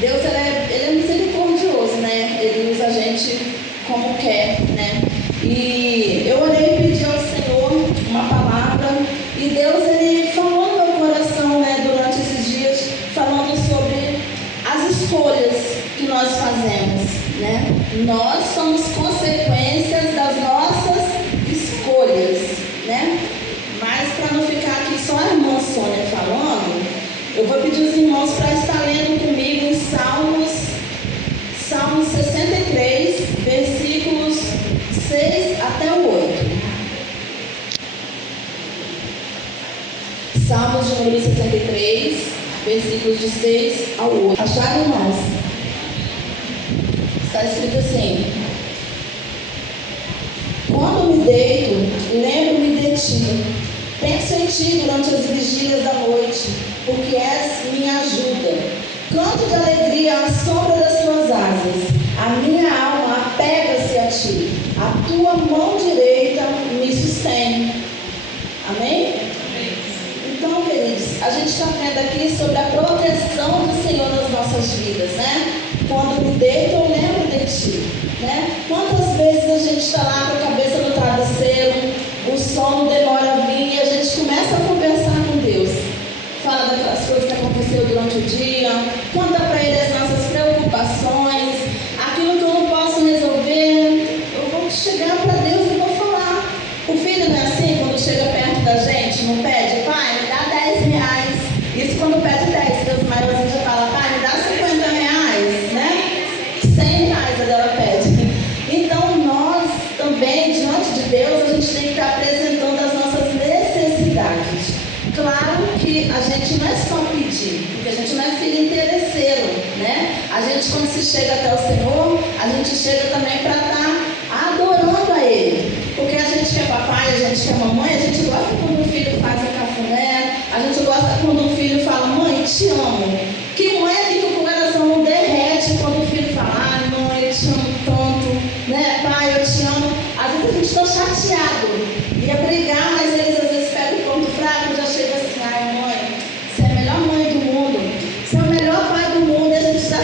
Deus ele é misericordioso, né? Ele usa a gente como quer, né? E eu orei e pedi ao Senhor uma palavra, e Deus ele falou no meu coração, né, durante esses dias, falando sobre as escolhas que nós fazemos, né? Nós somos consequências das nossas escolhas, né? Mas para não ficar aqui só a irmã Sônia falando, eu vou pedir os irmãos para estar lendo comigo em Salmos 63, versículos 6 até o 8. Salmos de número 63, versículos de 6 ao 8. Acharam, irmãos? Está escrito assim: quando me deito, lembro-me de ti. Penso em ti durante as vigílias da noite, porque és minha ajuda. Canto de alegria à sombra das tuas asas. A minha alma apega-se a ti. A tua mão direita me sustém. Amém? Então, queridos, a gente está vendo aqui sobre a proteção do Senhor nas nossas vidas, né? Quando me deito, eu lembro de ti, né? Quantas vezes a gente está lá com a cabeça no travesseiro, o sono demora a vir e a gente começa a conversar com Deus. Fala daquelas coisas que aconteceu durante o dia, conta para Ele as nossas preocupações, aquilo que eu não posso resolver, eu vou chegar para Deus e vou falar. O filho não é assim, quando chega perto da gente, não pede, pai, me dá 10 reais. Isso quando pede 10, Deus maiorzinho já fala, pai, me dá 50 reais, né? 100 reais ela pede. Então nós também, diante de Deus, a gente tem que estar apresentando as nossas necessidades. Claro que a gente não é só pedir, porque a gente não é filho interesseiro, né? A gente, quando se chega até o Senhor, a gente chega também para estar adorando a Ele. Porque a gente quer papai, a gente quer mamãe, a gente gosta quando o filho faz um cafuné, a gente gosta quando o filho fala, mãe, te amo. Que mãe é que o coração não derrete quando o filho fala, ah, mãe, eu te amo tanto, né? Pai, eu te amo. Às vezes a gente está chateado, ia brigar, mas eles às vezes pegam o ponto fraco e já chega assim, ai mãe, você é a melhor mãe do mundo, você é o melhor pai do mundo, e a gente já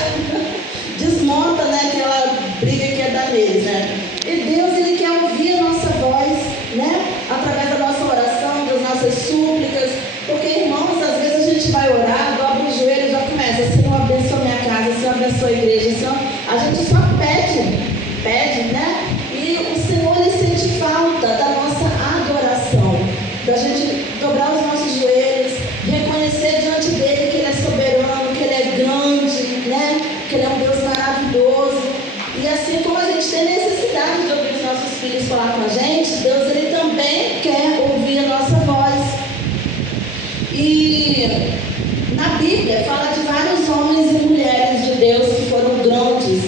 desmonta, né, aquela briga que é da vez, né? E Deus, Ele quer ouvir a nossa voz, né? Através da nossa oração, das nossas súplicas, porque, irmãos, às vezes a gente vai orar, dobra o joelho e já começa, Senhor, abençoa minha casa, Senhor, abençoa a igreja, Senhor, a gente só pede, né? E o Senhor, Ele sente falta da nossa adoração, da gente dobrar os nossos joelhos, reconhecer diante dEle que Ele é soberano, que Ele é grande, né? Que Ele é um Deus maravilhoso. E assim como a gente tem necessidade de ouvir os nossos filhos falar com a gente, Deus, Ele também quer ouvir a nossa voz. E na Bíblia fala de vários homens e mulheres de Deus que foram grandes,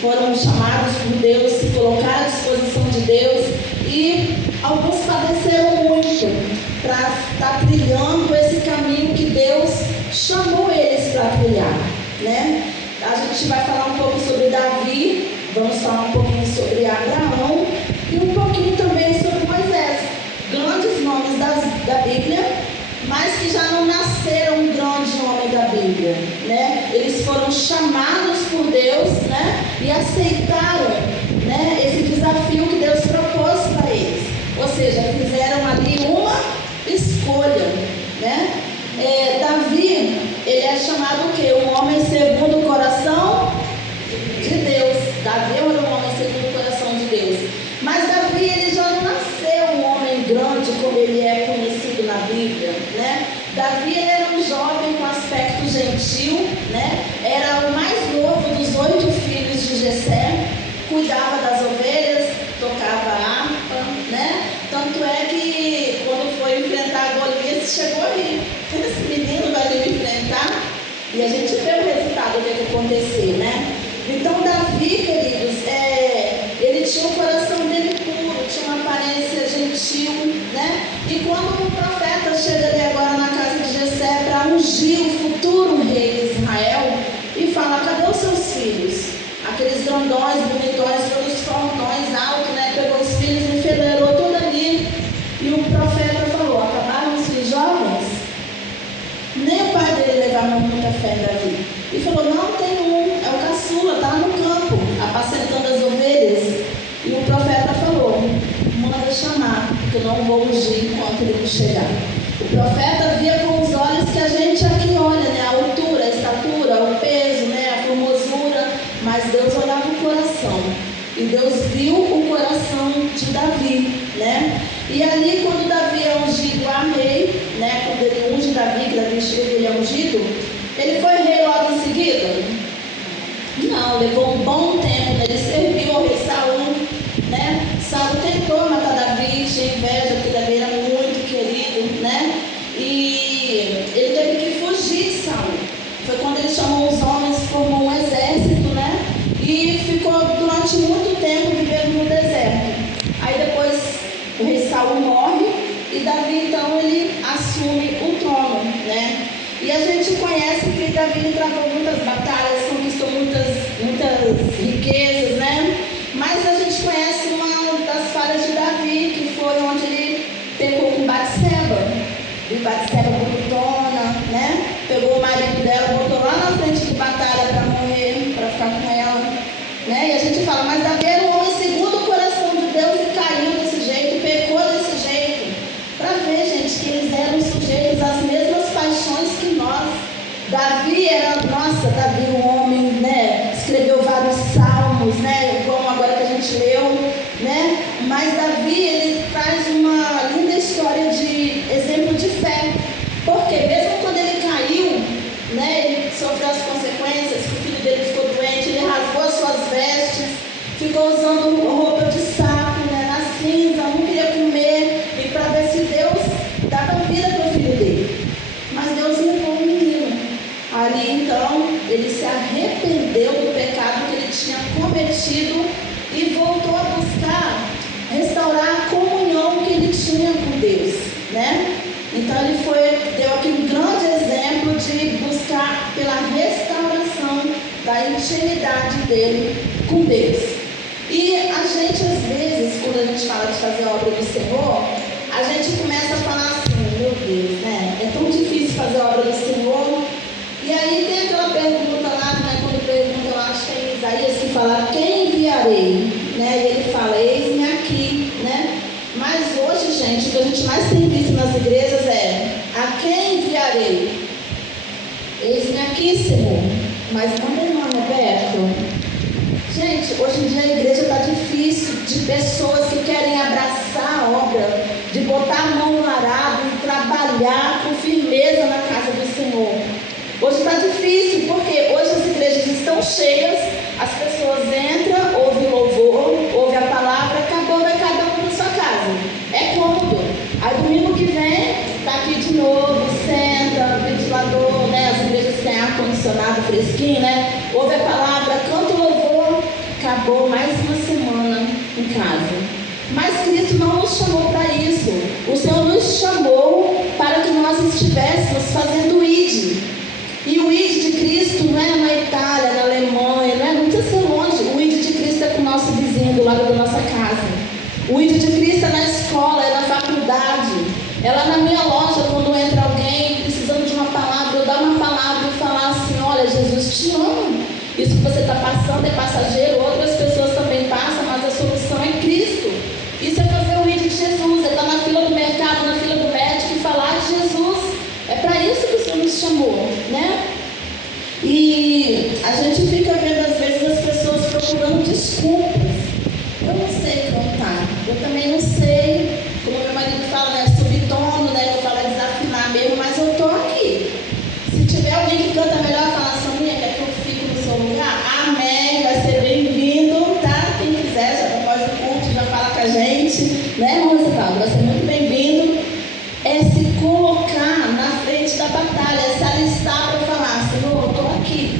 foram chamados por Deus, se colocaram à disposição de Deus, e alguns padeceram muito para estar trilhando esse caminho que Deus chamou eles para trilhar, né? A gente vai falar um pouco sobre Davi, vamos falar um pouquinho sobre Abraão e um pouquinho também sobre Moisés. Grandes nomes da Bíblia, mas que já não nasceram um grande homem da Bíblia, né? Eles foram chamados por Deus, né? E aceitaram, né, esse desafio que Deus propôs para eles. Ou seja, fizeram ali uma escolha, né? Davi, ele é chamado o quê? Um homem segundo o coração de Deus. Davi era um homem segundo o coração de Deus. Mas Davi, ele já não nasceu um homem grande como ele é conhecido na Bíblia, né? Davi, ele era um jovem com aspecto gentil, né? Era o mais novo dos 8 filhos de Jessé, cuidava das ovelhas, tocava harpa, né? Tanto é que quando foi enfrentar Golias, chegou a rir. Esse menino vai me enfrentar, e a gente vê o resultado do que aconteceu, né? Então Davi, queridos, ele tinha o coração dele puro, tinha uma aparência gentil, né? E quando o profeta chega ali agora na casa de Jessé para ungir o futuro rei de Israel, e fala, cadê os seus filhos? Aqueles grandões, bonitões, todos fortões, altos, né? Pegou os filhos, enfileirou tudo ali. E o profeta falou, acabaram os filhos jovens? Nem o pai dele levava muita fé em Davi. E falou, não, tem um, é o caçula, está no campo, apacentando as ovelhas. E o profeta falou, manda chamar, porque eu não vou ungir enquanto ele não chegar. O profeta via com os olhos que a gente aqui olha, né? A altura, a estatura, o peso, né? A formosura, mas Deus olhava o coração. E Deus viu o coração de Davi, né? E ali, quando Davi é ungido a rei, né? Quando ele unge Davi, que Davi chega e ele é ungido, ele foi rei logo em seguida? Não, levou um bom tempo, né? Ele serviu ao rei Saul, né? Saul tentou matar Davi, tinha inveja, porque Davi era muito querido, né? E ele teve que fugir de Saul. Foi quando ele chamou os homens, formou um exército, né? E ficou durante muito tempo vivendo no deserto. Aí depois o rei Saul morre e Davi então ele assume o trono, né? E a gente conhece que Davi travou muitas batalhas, conquistou muitas riquezas, né? Mas a gente conhece uma das falhas de Davi, que foi onde ele pecou com Batseba. E Batseba bonitona, né? Pegou o marido dela, botou lá na frente de batalha para morrer, para ficar com ela, né? E a gente fala, mas Davi era um homem segundo o coração de Deus e caiu desse jeito, pecou desse jeito. Para ver, gente, que eles eram sujeitos às mesmas paixões que nós. Davi era, Davi um homem, né? Escreveu vários salmos, né? Como agora que a gente leu, né? Mas Davi, ele traz uma linda história de exemplo de fé. Porque mesmo quando ele caiu, né? Ele sofreu as consequências, que o filho dele ficou doente, ele rasgou as suas vestes, ficou usando roupa de saco, né? Na cinza, não queria comer, e para ver se Deus dava vida para o filho dele. Mas Deus levou o menino. Ali então, ele se arrependeu do pecado que ele tinha cometido e voltou a buscar restaurar a comunhão que ele tinha com Deus, né? Então ele deu aqui um grande exemplo de buscar pela restauração da intimidade dele com Deus. E a gente, às vezes, quando a gente fala de fazer a obra do Senhor, a gente começa a falar assim, meu Deus, né? É tão difícil fazer a obra do Senhor. E aí tem aquela pergunta lá, né? Quando pergunta, eu acho que é Isaías que fala, quem enviarei? Né? E ele fala, eis-me aqui, né? Mas hoje, gente, o que a gente mais tem visto nas igrejas é, a quem enviarei? Eis-me aqui, Senhor. Mas manda não, Roberto. Gente, hoje em dia a igreja está difícil de pessoas que querem abraçar a obra, de botar a mão no arado e trabalhar com firmeza na casa do Senhor. Hoje está difícil, porque hoje as igrejas estão cheias, as pessoas entram, ouvem louvor, ouvem a palavra, acabou, vai cada um para sua casa. É cômodo. Aí domingo que vem, está aqui de novo, senta, ventilador, né? As igrejas têm ar-condicionado fresquinho, né? Ouve a palavra, canta o louvor, acabou mais uma semana em casa. Mas Cristo não nos chamou para isso. O Senhor nos chamou para que nós estivéssemos fazendo o ID. E o ID de Cristo não é na Itália, na Alemanha, não precisa ser longe. O ID de Cristo é com o nosso vizinho do lado da nossa casa. O ID de Cristo é na escola, é na faculdade. É lá na minha loja, quando entra alguém precisando de uma palavra, eu dar uma palavra e falar assim, olha, Jesus te ama. Isso que você está passando é passageiro, outras pessoas também passam, mas a solução é Cristo. Isso é fazer o ID de Jesus, é estar na fila do mercado, na fila do médico e falar de Jesus. É para isso que o Senhor nos chamou, né? E a gente fica vendo às vezes as pessoas procurando desculpas. Eu não sei cantar, eu também não sei, como meu marido fala, né? Subtono, né? Eu falo é desafinar mesmo, mas eu estou aqui. Se tiver alguém que canta melhor, fala assim, minha, quer que eu fique no seu lugar? Amém, vai ser bem-vindo, tá? Quem quiser, já após o culto, já fala com a gente, né, irmão Paulo? Vai ser muito bem-vindo. É se colocar na frente da batalha, é se alistar para falar, Senhor, eu estou aqui,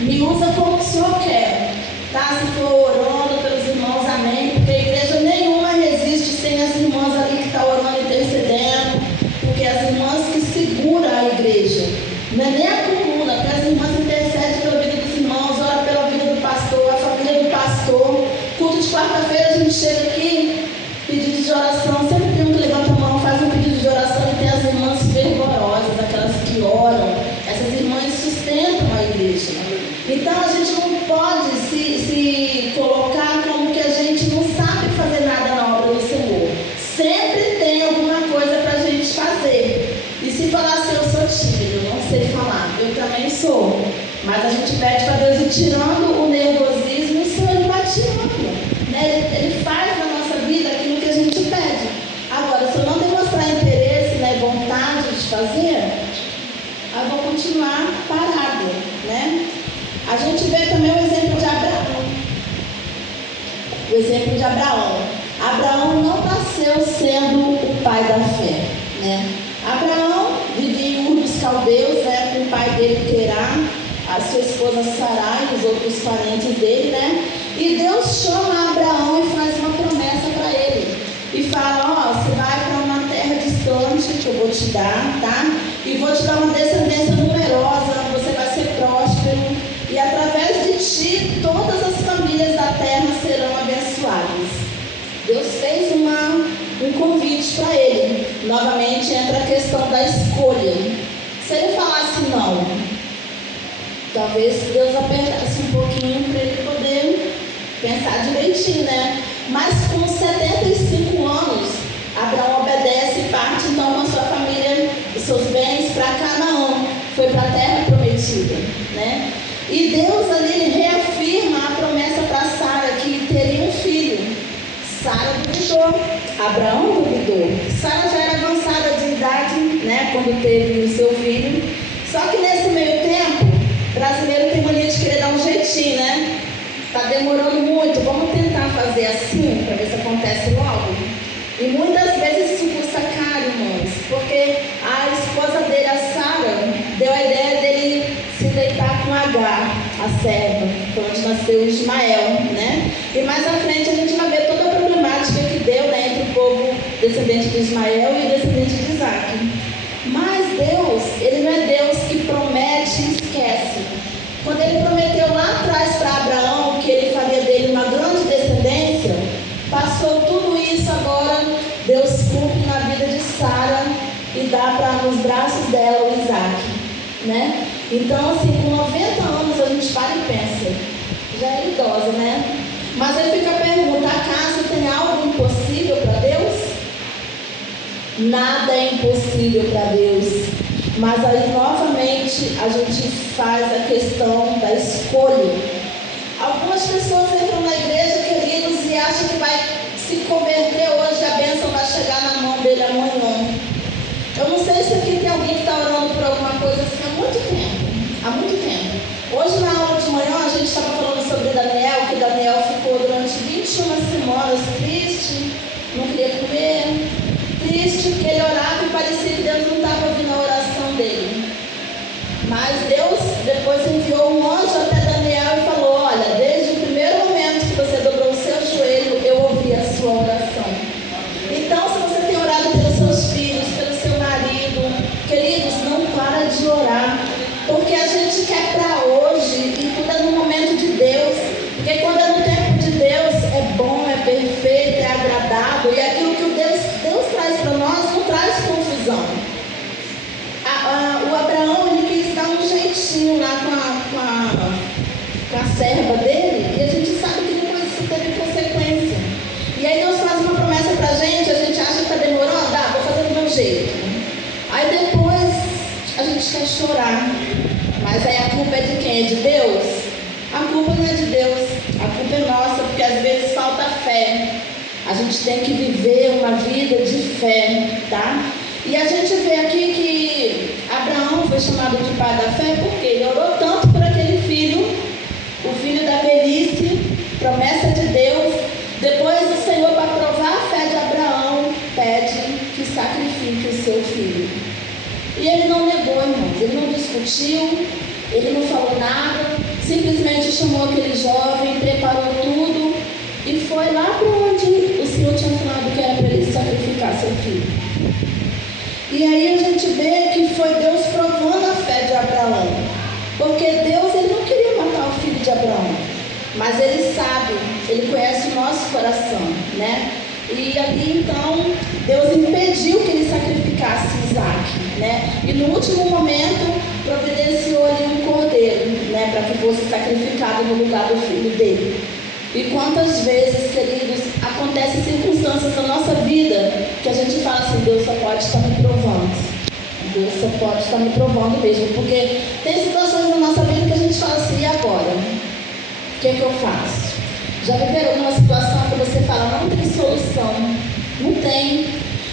me usa como o Senhor quer, tá? Se for orando pelos irmãos, amém, porque a igreja nenhuma resiste sem as irmãs ali que estão orando e intercedendo, porque as irmãs que seguram a igreja, não é nem a coluna, porque as irmãs intercedem pela vida dos irmãos, ora pela vida do pastor, a família do pastor. Culto de quarta-feira a gente chega aqui, pedido de oração, sempre tem um que levanta a mão, faz um pedido de oração e tem as irmãs fervorosas, aquelas que oram. Essas irmãs sustentam a igreja. Mas a gente pede para Deus ir tirando o nervosismo e o Senhor ele vai tirando, né? Ele faz na nossa vida aquilo que a gente pede. Agora, se eu não demonstrar interesse, né, vontade de fazer, eu vou continuar parado, né? A gente vê também o exemplo de Abraão. O exemplo de Abraão. Abraão não nasceu sendo o pai da fé, né? Abraão vivia em Ur dos Caldeus, né, com o pai dele Terá, a sua esposa Sarai e os outros parentes dele, né? E Deus chama Abraão e faz uma promessa para ele. E fala, ó, você vai para uma terra distante que eu vou te dar, tá? E vou te dar uma descendência numerosa, você vai ser próspero. E através de ti, todas as famílias da terra serão abençoadas. Deus fez um convite para ele. Novamente entra a questão da escolha. Se ele falasse não, talvez Deus apertasse um pouquinho para ele poder pensar direitinho, né? Mas com 75 anos, Abraão obedece e parte então com a sua família e seus bens para Canaã. Foi para a terra prometida, né? E Deus ali ele reafirma a promessa para Sara que teria um filho. Sara duvidou, Abraão duvidou. Sara já era avançada de idade, né, quando teve o seu filho. Só que nesse meio tempo, o brasileiro tem mania de querer dar um jeitinho, né? Está demorando muito, vamos tentar fazer assim, para ver se acontece logo. E muitas vezes isso custa caro, irmãos, porque a esposa dele, a Sara, deu a ideia dele se deitar com Agar, a serva, onde nasceu Ismael, né? E mais à frente a gente vai ver toda a problemática que deu, né, entre o povo descendente de Ismael e o descendente de Isaac. Mas Deus, ele não é Deus que promete e esquece. Quando ele prometeu lá atrás para Abraão que ele faria dele uma grande descendência, passou tudo isso agora, Deus cumpre na vida de Sara e dá para nos braços dela o Isaac, né? Então, assim, com 90 anos a gente para e pensa, já é idosa, né? Mas aí fica a pergunta, acaso tem algo impossível para Deus? Nada é impossível para Deus. Mas aí novamente a gente faz a questão da escolha. Algumas pessoas entram na igreja, queridos, e acham que vai se converter hoje, a bênção vai chegar na mão dele amanhã. Eu não sei se aqui tem alguém que está orando por alguma coisa assim há muito tempo. Há muito tempo. Hoje na aula de manhã a gente estava falando sobre Daniel, que Daniel ficou durante 21 semanas triste, não queria comer, triste porque ele orava e parecia que Deus não estava ouvindo a oração dele. Mas Deus depois enviou um anjo até Daniel e falou, olha, desde o primeiro momento que você dobrou o seu joelho, eu ouvi a sua oração. Então, se você tem orado pelos seus filhos, pelo seu marido, queridos, não para de orar. Porque a gente quer para hoje e tudo é no momento de Deus. Porque quando é no tempo de Deus, é bom, é perfeito, é agradável. E aquilo que Deus traz para nós não traz confusão. O Abraão, ele quis dar um jeitinho lá com a serva dele. E a gente sabe que depois isso teve consequência. E aí Deus faz uma promessa para a gente acha que está demorando, vou fazer do meu jeito. Aí depois a gente quer chorar. Mas aí a culpa é de quem? É de Deus? A culpa não é de Deus, a culpa é nossa, porque às vezes falta fé. A gente tem que viver uma vida de fé, tá? E a gente vê aqui que Abraão foi chamado de pai da fé porque ele orou tanto por aquele filho, o filho da velhice, promessa de Deus. Depois o Senhor, para provar a fé de Abraão, pede que sacrifique o seu filho. E ele não negou, irmãos, ele não discutiu, ele não falou nada, simplesmente chamou aquele jovem, preparou tudo e foi lá para onde o Senhor tinha falado que era para ele sacrificar seu filho. E aí a gente vê que foi Deus provando a fé de Abraão, porque Deus ele não queria matar o filho de Abraão, mas ele sabe, ele conhece o nosso coração, né? E ali então Deus impediu que ele sacrificasse Isaac, né? E no último momento providenciou ali um cordeiro, né? Para que fosse sacrificado no lugar do filho dele. E quantas vezes, queridos, acontecem circunstâncias na nossa vida que a gente fala assim, Deus só pode estar me provando. Deus só pode estar me provando mesmo, porque tem situações na nossa vida que a gente que é que eu faço? Já viveram numa situação que você fala, não tem solução? Não tem.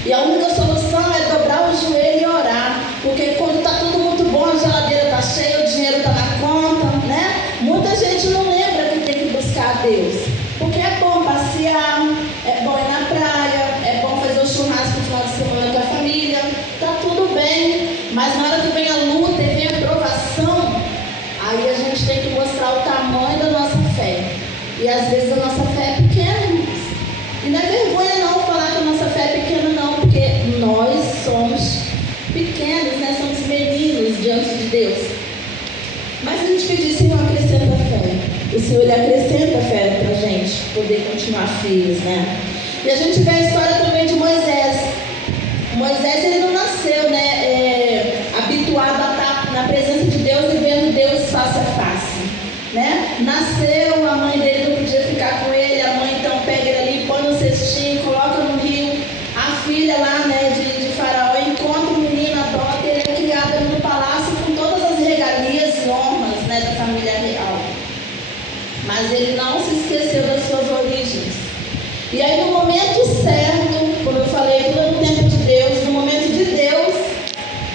E a única solução é dobrar o joelho e orar. Porque quando está tudo muito bom, a geladeira está cheia, o dinheiro está na conta, né? Muita gente não lembra que tem que buscar a Deus. Porque é bom passear, é bom ir na praia, é bom fazer o churrasco no final de semana com a família. Está tudo bem. Mas na hora que vem a luta e vem a provação, aí a gente tem que mostrar o tamanho da nossa fé. E às vezes a nossa fé é pequena, irmãos. E não é vergonha não falar que a nossa fé é pequena não, porque nós somos pequenos, né? Somos meninos diante de Deus. Mas a gente pedir, Senhor, acrescenta a fé. O Senhor, Ele acrescenta a fé para a gente poder continuar firmes, né? E a gente vê a história também de Moisés. Moisés, ele não nasceu, né? Habituado a estar na presença de Deus e vendo Deus face a face, né? Nasceu, a mãe dele não podia ficar com ele, a mãe então pega ele ali, põe no cestinho, coloca no rio. A filha lá, né, de Faraó encontra o menino, adota, ele é criado ali no palácio com todas as regalias e honras, né, da família real. Mas ele não se esqueceu das suas origens. E aí no momento certo, como eu falei, tudo no tempo de Deus, no momento de Deus,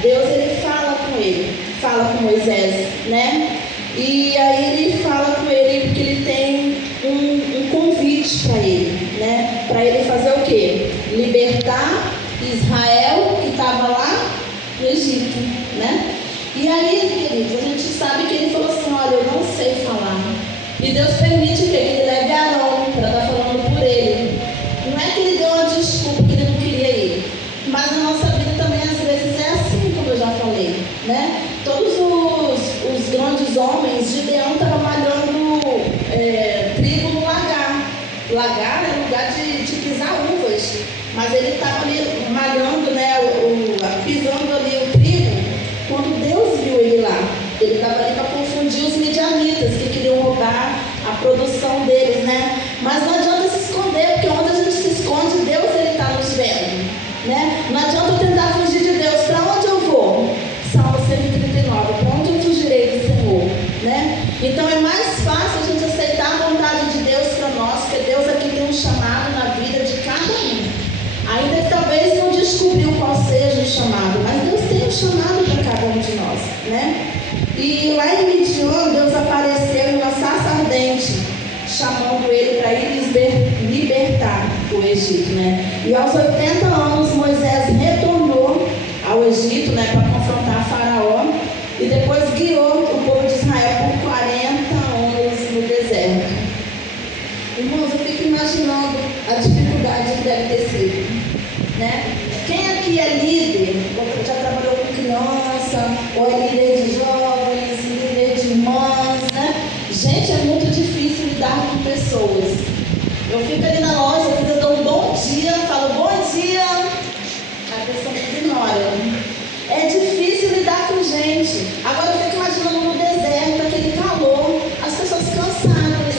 Deus ele fala com ele, fala com Moisés, né? E aí ele fala com ele porque ele tem um convite para ele, né? Para ele fazer o quê? Libertar Israel, que estava lá no Egito, né? E aí, queridos, a gente sabe que ele falou assim, olha, eu não sei falar. E Deus permite que ele leve Arão para estar falando por ele. Não é que ele deu uma desculpa que ele não queria ir, mas na nossa vida também às vezes é assim, como eu já falei, né? Todos os grandes homens, Gideão estava malhando trigo no lagar. Lagar é lugar de pisar uvas, mas ele estava ali malhando, né, pisando ali o trigo, quando Deus viu ele lá. Ele estava ali para confundir os midianitas que queriam roubar a produção deles, né? Mas não adianta se esconder, porque onde a gente se esconde, Deus ele está nos vendo, né? Não adianta eu tentar fugir de Deus. Para onde eu vou? Salmo 139. Para onde eu fugirei do Senhor, né? Então é mais fácil a gente aceitar a vontade de Deus para nós, porque Deus aqui tem um chamado na vida de cada um. Ainda que talvez não descobriu qual seja o chamado, mas Deus tem um chamado para cada um de nós, né? E lá em Midian, Deus apareceu em uma sarça ardente, chamando ele para ir libertar o Egito, né? E aos 80 anos, Moisés retornou ao Egito, né, para confrontar Faraó, e depois guiou o povo de Israel por 40 anos no deserto. Irmãos, eu fico imaginando a dificuldade que deve ter sido, né? Quem aqui é líder, ou já trabalhou com criança, ou é líder de jovens, líder de irmãs, né? Gente, é muito difícil lidar com pessoas. Eu fico ali na loja, às vezes eu dou um bom dia, falo bom dia, a pessoa me ignora. É difícil lidar com gente. Agora eu fico imaginando no deserto, aquele calor, as pessoas cansadas,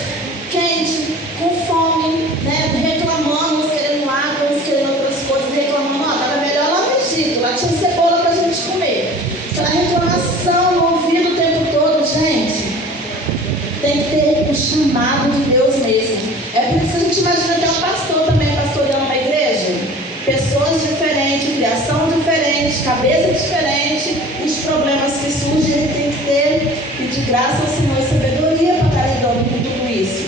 quente, com fome, né? Reclamando, uns querendo água, uns querendo outras coisas, reclamando, ó, estava melhor lá no Egito, lá tinha cebola pra gente comer. Aquela reclamação no ouvido o tempo todo, gente. Tem que ter um chamado de Deus mesmo. É por isso que a gente imagina que é um pastor também pastoreando uma igreja. Pessoas diferentes, criação diferente, cabeça diferente, os problemas que surgem, ele tem que ter, pedir graça ao Senhor e sabedoria para estar lidando com tudo isso.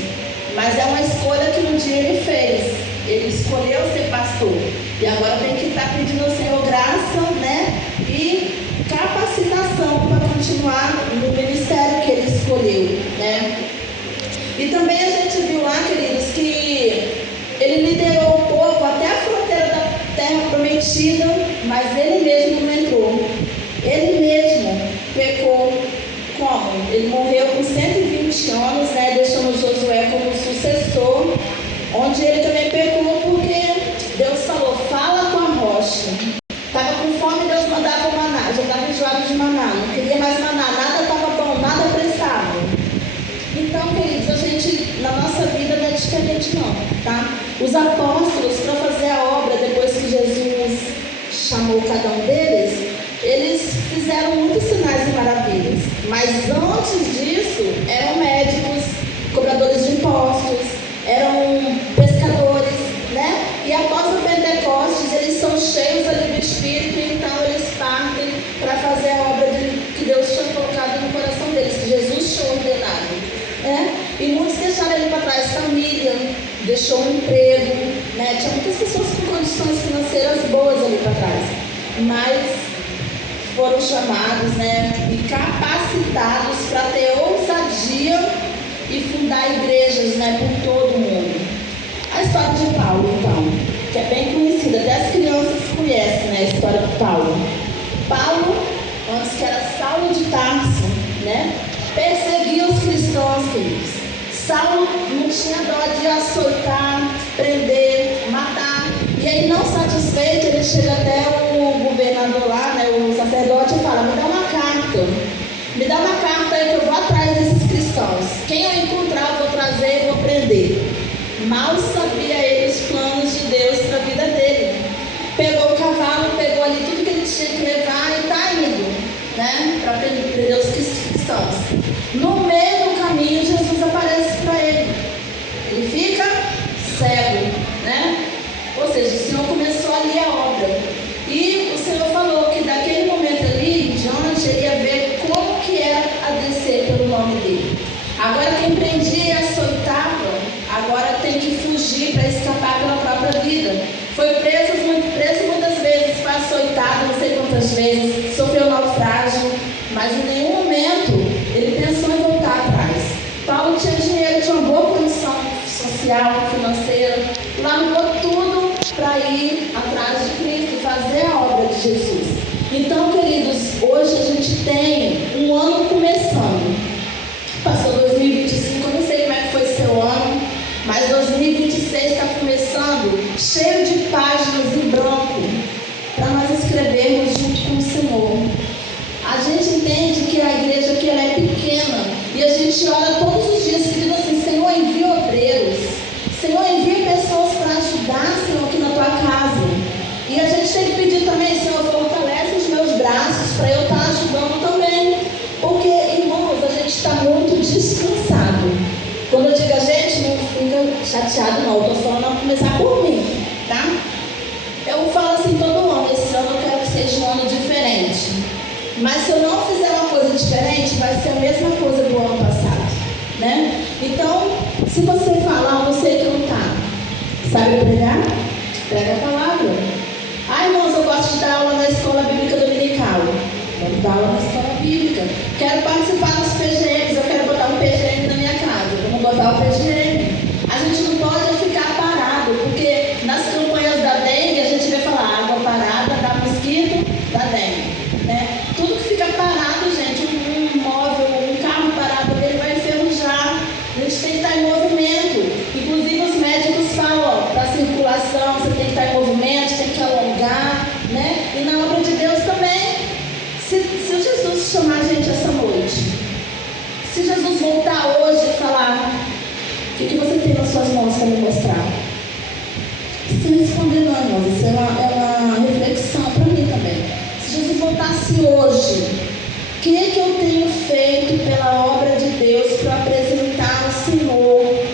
Mas é uma escolha que um dia ele fez. Ele escolheu ser pastor. E agora tem que estar pedindo ao Senhor graça, né? E capacitação para continuar no ministério que ele escolheu, né? E também a gente viu lá, queridos, que ele liderou o povo até a fronteira da terra prometida, mas ele mesmo não entrou. Ele mesmo pecou. Como? Ele morreu com 120 anos, né, deixando Josué como sucessor, onde ele também pecou porque Deus falou, fala com a rocha. Estava com fome, Deus mandava o maná, já estava enjoado de maná, não queria mais maná, nada estava bom, nada prestava. Então, queridos, a gente, na nossa vida não é diferente não, tá? Os apóstolos, para fazer a obra, depois que Jesus chamou cada um deles, eles fizeram muitos sinais e maravilhas. Mas antes disso, eram médicos, cobradores né? E muitos deixaram ali para trás família, deixou um emprego, né? Tinha muitas pessoas com condições financeiras boas ali para trás, mas foram chamados, né, e capacitados para ter ousadia e fundar igrejas, né, por todo o mundo. A história de Paulo, então, que é bem conhecida, até as crianças conhecem, né, a história de Paulo. Paulo, antes que era Saulo de Tarso, né, perseguia os cristãos, queridos. Saulo não tinha dó de açoitar, prender, matar. E aí, não satisfeito, ele chega até o governador lá, né, o sacerdote, e fala: me dá uma carta. Me dá uma carta aí que eu vou atrás desses cristãos. Quem eu encontrar, eu vou trazer e vou prender. Mal sabia ele os planos de Deus para a vida dele. Pegou o cavalo, pegou ali tudo que ele tinha que levar e está indo, né, para prender os cristãos. No meio do caminho, Jesus aparece para ele. Ele fica cego, né? Ou seja, o Senhor começou ali a obra. E o Senhor falou que daquele momento ali, de onde ele ia ver como que era a descer pelo nome dele. Agora quem prendia e açoitava, agora tem que fugir para escapar pela própria vida. Foi preso muitas vezes, foi açoitado não sei quantas vezes, sofreu naufrágio, mas em nenhum momento ele pensou em voltar atrás. Paulo tinha dinheiro, tinha uma boa condição social, financeira, largou tudo para ir atrás de Cristo, fazer a obra de Jesus. Então, queridos, hoje a gente tem um ano começando. Passou 2025, eu não sei como é que foi seu ano, mas 2026 está começando cheio de páginas em branco para nós escrevermos junto com o Senhor. A gente entende que a igreja aqui ela é pequena e a gente ora todos os dias pedindo assim: Senhor, envia obreiros, Senhor, envia pessoas para ajudar, Senhor, aqui na tua casa. E a gente tem que pedir também: Senhor, fortalece os meus braços para eu estar ajudando também. Porque, irmãos, a gente está muito descansado. Quando eu digo a gente, não fica chateado não, eu estou falando a começar por mim, tá? Eu falo assim todo ano: esse ano eu quero que seja um ano diferente. Mas se eu não fizer uma coisa diferente, vai ser a mesma coisa do ano passado, né? Então, se você falar, você cantar, sabe pregar? Prega a palavra. Ah, irmãos, eu gosto de dar aula na escola bíblica dominical. Vamos dar aula na escola bíblica. Quero participar dos PGMs, eu quero botar um PGM na minha casa. Vamos botar o PGM. A gente não pode ficar parado, porque nas campanhas da dengue a gente vai falar: água parada dá mosquito, dá dengue, né? Tudo que fica parado, gente, um móvel, um carro parado, ele vai enferrujar. A gente tem que estar em movimento. Inclusive os médicos falam: para a circulação você tem que estar em movimento, tem que alongar, né? E na obra de Deus também. Se Jesus chamar a gente essa noite, se Jesus voltar hoje e falar: o que você tem nas suas mãos para me mostrar? Se responder não, irmãos, isso é uma reflexão para mim também. Se Jesus voltasse hoje, o que eu tenho feito pela obra de Deus para apresentar ao Senhor?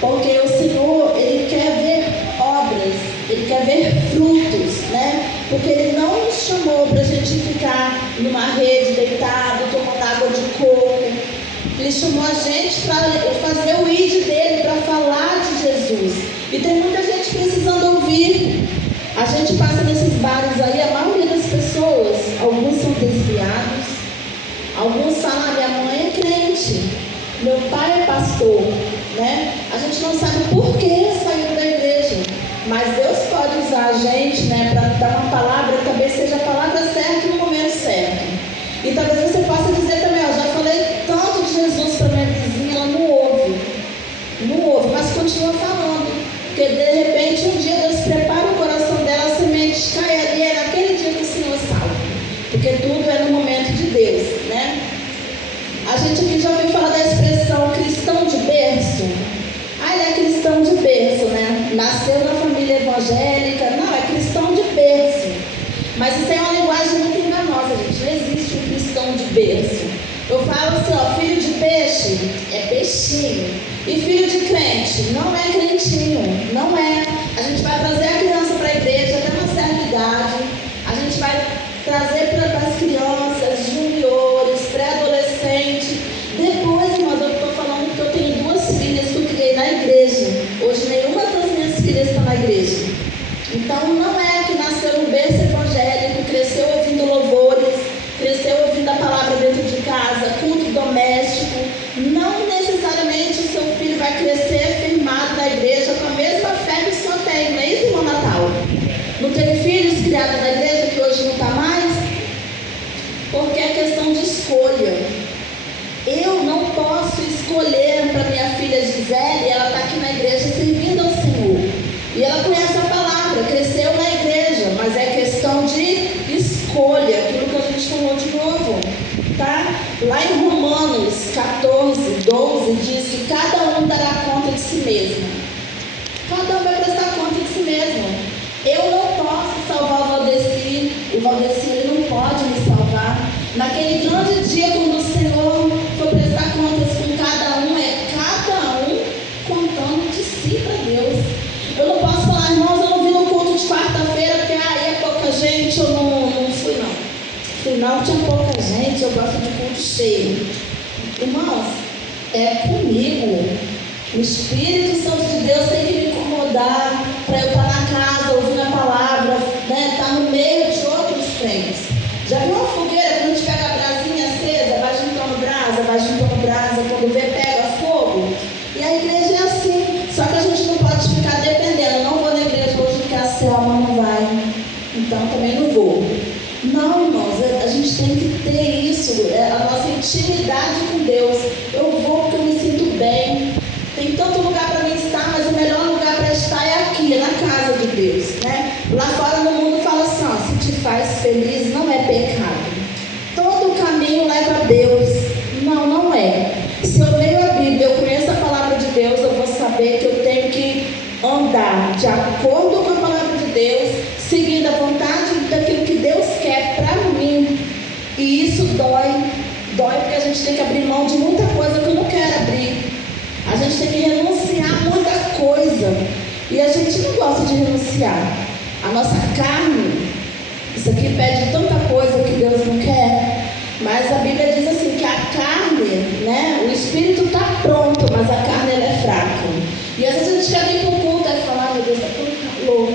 Porque o Senhor, Ele quer ver obras, Ele quer ver frutos, né? Porque Ele não nos chamou para a gente ficar numa rede deitado, tomando água de coco. Ele chamou a gente para fazer o ID dele, para falar de Jesus. E tem muita gente precisando ouvir. A gente passa nesses bares aí, a maioria das pessoas, alguns são desviados, alguns falam: minha mãe é crente, meu pai é pastor, né? A gente não sabe por que saiu da igreja, mas Deus pode usar a gente, né, para dar uma palavra que talvez seja a palavra certa no momento certo. E talvez você possa dizer também: já falei tanto de Jesus para minha vizinha, ela não ouve, mas continua falando, porque de repente um dia Deus prepara o coração dela, a semente cai ali, é naquele dia que o Senhor salva, porque tudo é no momento de Deus, né? A gente aqui já ouviu falar da expressão cristão de berço. Ele é cristão de berço, né? Nasceu na família evangélica. Não, é cristão de berço. Mas isso é uma linguagem muito enganosa, gente. Não existe um cristão de berço. Eu falo assim, filho de peixe é peixinho. E filho de crente não é crentinho. Não é. A gente vai trazer a criança para a igreja até uma certa idade. A gente vai trazer para as crianças, juniores, pré-adolescentes. Depois, irmãos, eu estou falando vai crescer firmado na igreja com a mesma fé que o senhor tem, não é isso, irmão Natal? Não tem filhos criados na igreja que hoje não está mais? Porque é questão de escolha. Eu não posso escolher para minha filha Gisele, ela está aqui na igreja servindo ao Senhor. E ela conhece a palavra, cresceu na igreja, mas é questão de escolha, aquilo que a gente falou de novo, tá? Lá em Romanos 14, 12, diz que cada um dará conta de si mesmo. Cada um vai prestar conta de si mesmo. Eu não posso salvar o Valdeci ele não pode me salvar. Naquele grande dia, quando o Senhor for prestar contas com cada um, é cada um contando de si para Deus. Eu não posso falar, irmãos, eu não vim no culto de quarta-feira, porque aí é pouca gente, eu não fui não. Fui não, tinha pouca gente, eu gosto de culto cheio. Irmãos, é comigo. O Espírito Santo de Deus tem que me incomodar para eu estar na casa, ouvindo a palavra, né? Estar no meio de outros crentes. Já viu uma fogueira que a gente pega a brasinha acesa, vai juntando brasa, quando vê, pega fogo? E a igreja é assim, só que a gente não pode ficar dependendo. Eu não vou na igreja hoje porque a Selma não vai, então também não vou. Não, irmãos, a gente tem que ter isso, a nossa intimidade com Deus. Eu vou porque eu me sinto bem. Tem tanto lugar para mim estar, mas o melhor lugar para estar é aqui, na casa de Deus, né? Lá fora no mundo fala assim, ó, se te faz feliz não é pecado. Todo caminho leva a Deus. Não, não é. Se eu leio a Bíblia, eu conheço a palavra de Deus, eu vou saber que eu tenho que andar de acordo com a palavra de Deus, seguindo a vontade daquilo que Deus quer para mim. E isso dói porque a gente tem que abrir mão de muita coisa que eu não quero abrir. A gente tem que renunciar a muita coisa. E a gente não gosta de renunciar. A nossa carne, isso aqui pede tanta coisa que Deus não quer. Mas a Bíblia diz assim, que a carne, né? O espírito está pronto, mas a carne ela é fraca. E às vezes a gente quer vir para o culto e falar, meu Deus, está tão calor.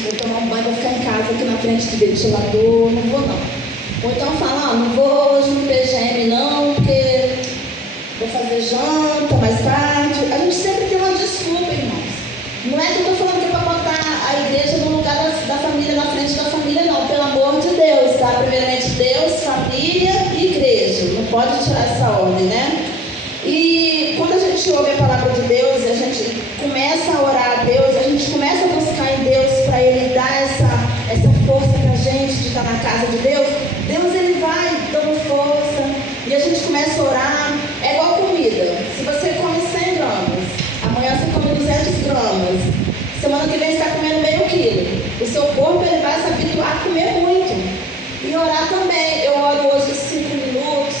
Vou tomar um banho, vou ficar em casa aqui na frente do ventilador, não vou não. Ou então falar, não vou hoje no PGM não, porque vou fazer janta mais tarde. A gente sempre tem uma desculpa, irmãos. Não é que eu estou falando que é para botar a igreja no lugar da família, na frente da família, não. Pelo amor de Deus, tá? Primeiramente Deus, família e igreja. Não pode tirar essa ordem, né? E quando a gente ouve a palavra de Deus, a gente começa a orar a Deus, a gente começa a buscar em Deus para Ele dar essa força para a gente de estar na casa de Deus, Deus Ele vai dando força e a gente começa a orar. É igual comida. Se você come 100 gramas, amanhã você come 200 gramas, semana que vem você está comendo meio quilo. O seu corpo ele vai se habituar a comer muito. E orar também. Eu oro hoje 5 minutos,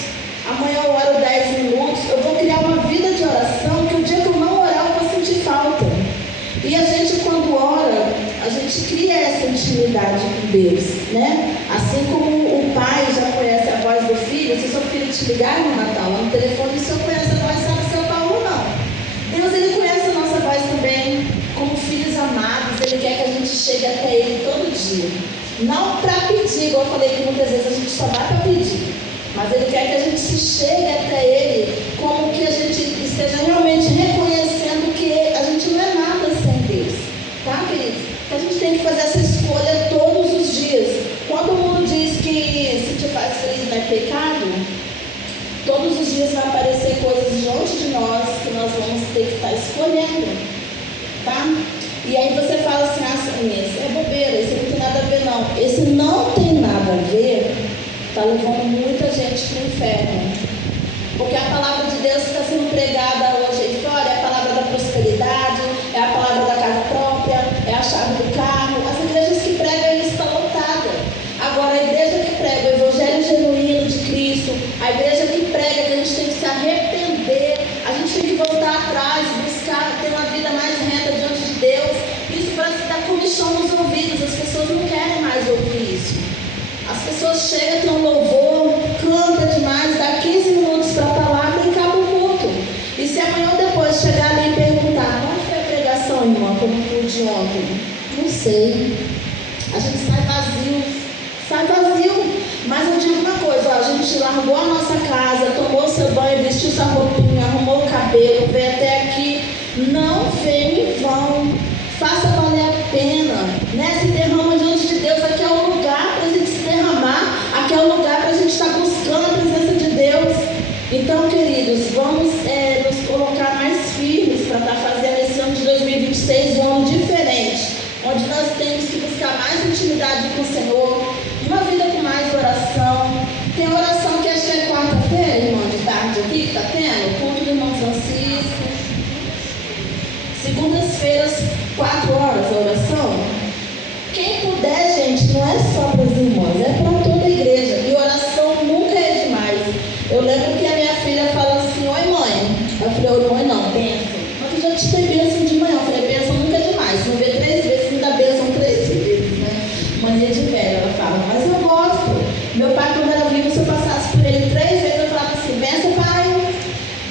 amanhã eu oro 10 minutos. Eu vou criar uma vida de oração que o dia que eu não orar eu vou sentir falta. E a gente quando ora, a gente cria essa intimidade com Deus, né? Assim como o pai já conhece a voz do filho, se o seu filho te ligar no Natal, lá no telefone, o senhor conhece a voz, sabe seu Paulo não. Deus ele conhece a nossa voz também, como filhos amados, ele quer que a gente chegue até ele todo dia. Não para pedir, igual eu falei que muitas vezes a gente só vai para pedir, mas ele quer que a gente se chegue até ele, como que a gente esteja realmente reconhecendo que a gente não é nada sem Deus, tá, queridos? Que a gente tem que fazer essa escolha todos os dias. Quando o mundo diz que se te faz feliz não é pecado, todos os dias vai aparecer coisas diante de nós que nós vamos ter que estar escolhendo, tá? E aí você fala assim, isso é bobeira, isso não tem nada a ver não. Esse não tem nada a ver, está levando muita gente para o inferno. Porque a palavra de Deus está sendo pregada hoje aí fora, é a palavra da prosperidade, é a palavra da casa própria, é a chave do carro. As igrejas que pregam isso estão lotadas. Agora a igreja que prega o evangelho genuíno de Cristo, a igreja que prega que a gente tem que se arrepender, a gente tem que voltar atrás, buscar ter uma vida mais reta diante de Deus. Isso parece dar comichão nos ouvidos, as pessoas não querem mais ouvir isso. As pessoas chegam, tem um louvor, canta demais, dá 15 minutos para a palavra e acaba o culto. E se amanhã ou depois chegar ali e perguntar, qual foi a pregação, irmã, que eu não pude ontem? Não sei. A gente sai vazio. Mas eu digo uma coisa, ó, a gente largou a nossa casa, tomou seu banho, vestiu sua roupinha, arrumou o cabelo, veio até aqui vamos nos colocar mais firmes para estar fazendo esse ano de 2026 um ano diferente, onde nós temos que buscar mais intimidade com o Senhor, uma vida com mais oração. Tem oração que acho que é quarta-feira, irmão, de tarde aqui, que está tendo, culto do irmão Francisco. Segundas-feiras, 4 horas a oração. Quem puder, gente, não é só para as irmãs, é para toda a igreja. E oração nunca é demais. Eu lembro que a minha filha fala assim: oi, mãe. Eu falei: oi, mãe, não, benção. Mas eu já te dei bênção de manhã. Eu falei: benção nunca é demais. Se não vê 3 vezes, me dá bênção 3 vezes, né? Mania de velha, ela fala. Mas eu gosto. Meu pai, quando era vivo, se eu passasse por ele 3 vezes, eu falava assim: benção, pai.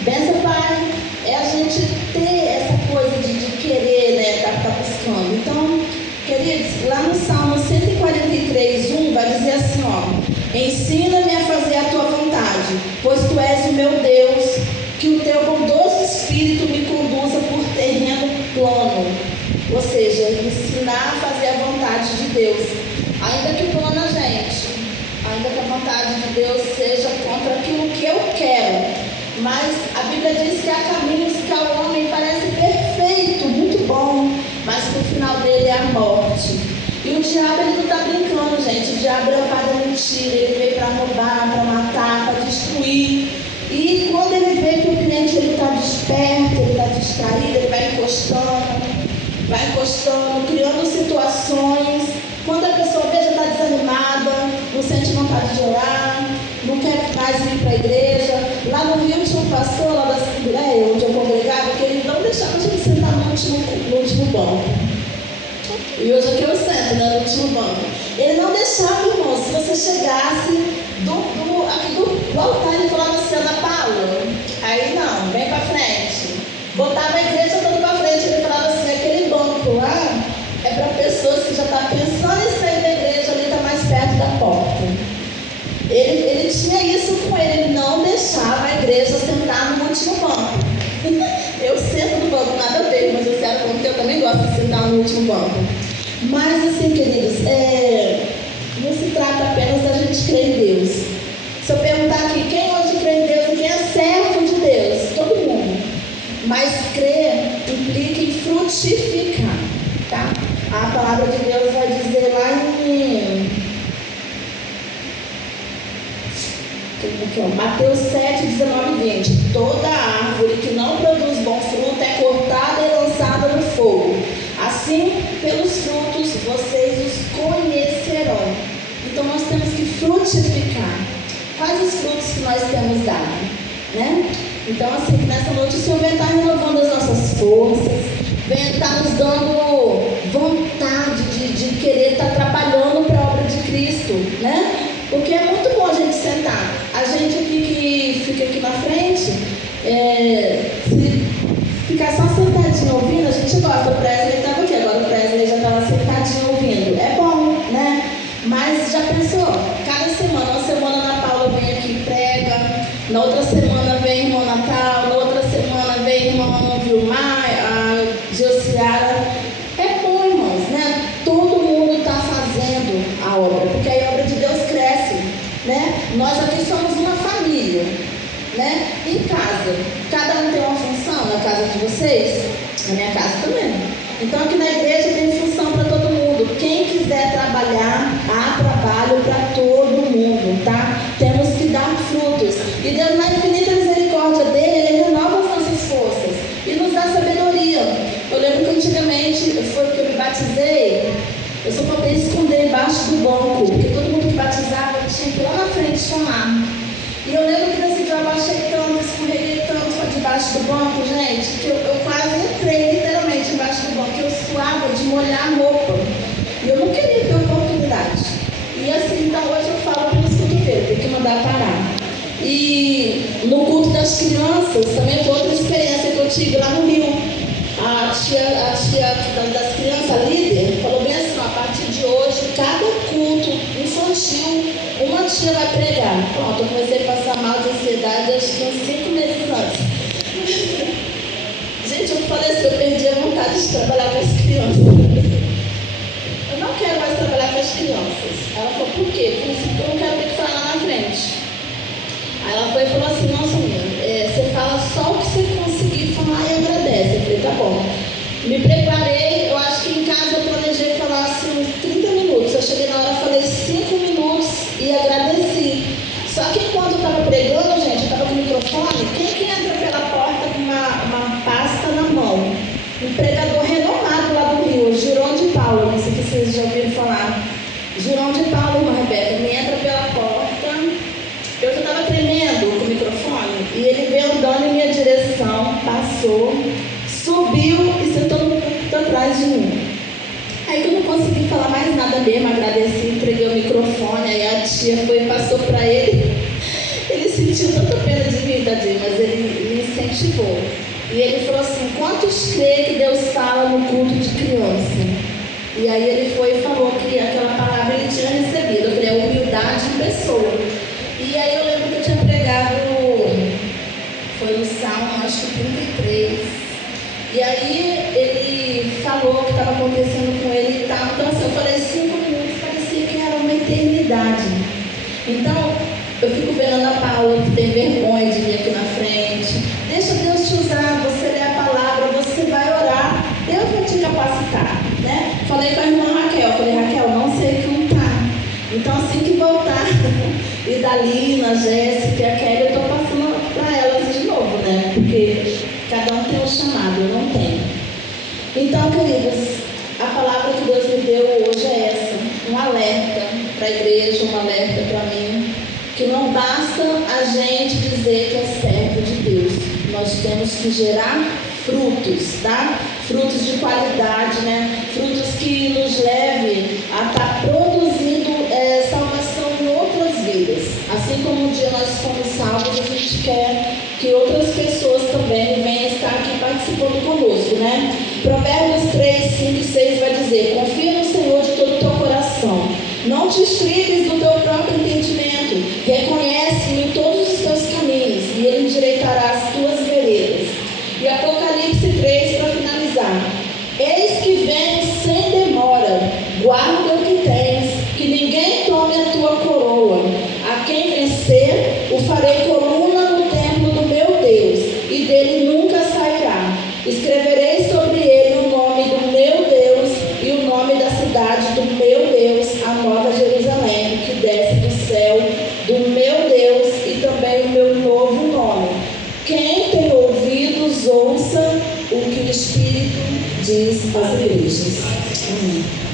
Benção, pai. É a gente ter essa coisa de querer, né? Tá buscando. Então, queridos, lá no Salmo 143:1 vai dizer assim, ó: ensina-me a fazer a tua vontade, pois tu és o meu Deus, que o teu bondoso espírito me conduza por terreno plano. Ou seja, ensinar a fazer a vontade de Deus, ainda que plana, gente, ainda que a vontade de Deus seja contra aquilo que eu quero. Mas a Bíblia diz que há caminhos que ao homem parece perfeito, muito bom, mas que o final dele é a morte. E o diabo, ele não está brincando, gente. O diabo é o pai da mentira. Ele veio para roubar, para matar, para destruir. E quando ele vê que o cliente está desperto, ele está distraído, ele vai encostando, criando situações. Quando a pessoa vê, já está desanimada, não sente vontade de orar, não quer mais vir para a igreja. Lá no Rio tinha um pastor, lá da Assembleia, onde eu congregava, que ele não deixava a gente sentar no último banco. E hoje aqui eu sento, né, no último banco. Ele não deixava, irmão, se você chegasse aqui do altar, ele falava assim: Ana Paula, aí não, vem para frente. Botava a igreja toda para frente, ele falava assim: aquele banco lá é para pessoas que já estão pensando em sair da igreja, ali está mais perto da porta. Ele tinha isso com ele, ele não deixava a igreja sentar no último banco. Eu sento no banco, nada a ver, mas eu quero porque eu também gosto de sentar no último banco. Mas assim, queridos, não se trata apenas da gente crer em Deus. Se eu perguntar aqui, quem hoje crê em Deus e quem é servo de Deus? Todo mundo. Mas crer implica em frutificar, tá? A palavra de Deus vai dizer lá em Mateus 7, 19 e 20: toda árvore que não produz bom fruto é cortada e lançada no fogo. Assim, pelos frutos, vocês os conhecerão. Então, nós temos que frutificar. Quais os frutos que nós temos dado, né? Então, assim, nessa noite o Senhor vem estar renovando as nossas forças, vem estar nos dando vontade de querer estar trabalhando para a obra de Cristo, né? Porque é muito bom a gente sentar. A gente aqui que fica aqui na frente, se ficar só sentadinho ouvindo, a gente gosta. O Presley estava aqui, agora o Presley já estava sentadinho ouvindo. É bom, né? Mas já pensou? Cada semana, uma semana a Ana Paula vem aqui e prega, na outra semana vem a irmã Natal, na outra semana vem a irmã Vilmar, a Josiara. É bom, irmãos, né? Todo mundo está fazendo a obra, porque a obra de Deus cresce, né? Nós aqui somos uma família, né? Em casa, cada um tem uma função. Na casa de vocês, na minha casa também. Então aqui na igreja tem função para todo mundo. Quem quiser trabalhar, há trabalho para todo mundo, tá? Temos que dar frutos. E Deus, na infinita misericórdia dele, ele renova as nossas forças e nos dá sabedoria. Eu lembro que antigamente, foi que eu me batizei, eu só podia esconder embaixo do banco, porque todo mundo que batizava tinha que ir lá na frente chamar. E eu lembro que nesse dia eu abaixei tanto, escorreguei tanto para debaixo do banco, gente, que eu quase entrei literalmente embaixo do banco, eu suava de molhar a roupa. E eu não queria ter oportunidade. E assim, então hoje eu falo pelos cotovelos, tem que mandar parar. E no culto das crianças, também foi outra experiência que eu tive lá no Rio. A tia das crianças, a líder, falou bem assim: a partir de hoje, cada culto infantil, uma tia vai pregar. Pronto, eu comecei a passar mal de ansiedade acho que uns 5 meses antes. Gente, eu falei assim, eu perdi a vontade de trabalhar com as crianças. Eu não quero mais trabalhar com as crianças. Ela falou: por quê? Porque eu não quero ter que falar lá na frente. Aí ela foi e falou assim: nossa, menina, você fala tá bom. Me preparei, eu acho que em casa eu planejei falar assim uns 30 minutos. Eu cheguei na hora, falei 5 minutos e agradeci. Só que enquanto eu estava pregando, gente, eu estava com o microfone, quem que entra pela porta com uma pasta na mão? Um pregador renomado lá do Rio, Giron de Paulo, não sei se vocês já ouviram falar. Giron de Paulo, irmã Rebeca, me entra pela porta. Eu já estava tremendo com o microfone e ele veio andando em minha direção, passou, subiu e sentou atrás de mim. Aí que eu não consegui falar mais nada mesmo, agradeci, entreguei o microfone, aí a tia foi e passou para ele. Ele sentiu tanta pena de mim, tadinho, mas ele me incentivou. E ele falou assim, quantos creem que Deus fala no culto de criança? E aí ele foi e falou que aquela palavra ele tinha recebido. Eu falei, a humildade em pessoa. E aí eu lembro que eu tinha pregado, foi no Salmo, acho que 33. E aí ele falou o que estava acontecendo com ele e tal. Então assim, eu falei 5 minutos, parecia que era uma eternidade. Então, eu fico vendo a Ana Paula, que tem vergonha de vir aqui na frente. Deixa Deus te usar, você lê a palavra, você vai orar, Deus vai te capacitar, né? Falei com a irmã Raquel, Raquel, não sei cantar. Então assim que voltar, e Dalina, Jéssica e a Kelly, eu estou passando para elas de novo, né? Porque cada um tem um chamado, eu não tenho. Então, queridos, a palavra que Deus me deu hoje é essa, um alerta para a igreja, um alerta para mim, que não basta a gente dizer que é servo de Deus, nós temos que gerar frutos, tá? Frutos de qualidade, né? Frutos que nos levem a estar produzindo salvação em outras vidas. Assim como um dia nós fomos salvos, a gente quer que outras pessoas também venham estar aqui participando conosco, né? Provérbios 3, 5 e 6 vai dizer, confia no Senhor de todo o teu coração, não te estribes do teu próprio entendimento, reconhece-o em todos os teus caminhos, e Ele endireitará as tuas veredas. E Apocalipse 3, para finalizar, eis que venho sem demora, guarda o que tens, que ninguém tome a tua coroa. A quem vencer, o farei coluna no templo do meu Deus, e dele nunca sairá. Escreverei sobre ele o nome do meu Deus e o nome da cidade do meu Deus, a nova Jerusalém, que desce do céu, do meu Deus, e também o meu novo nome. Quem tem ouvidos, ouça o que o Espírito diz às igrejas. Amém.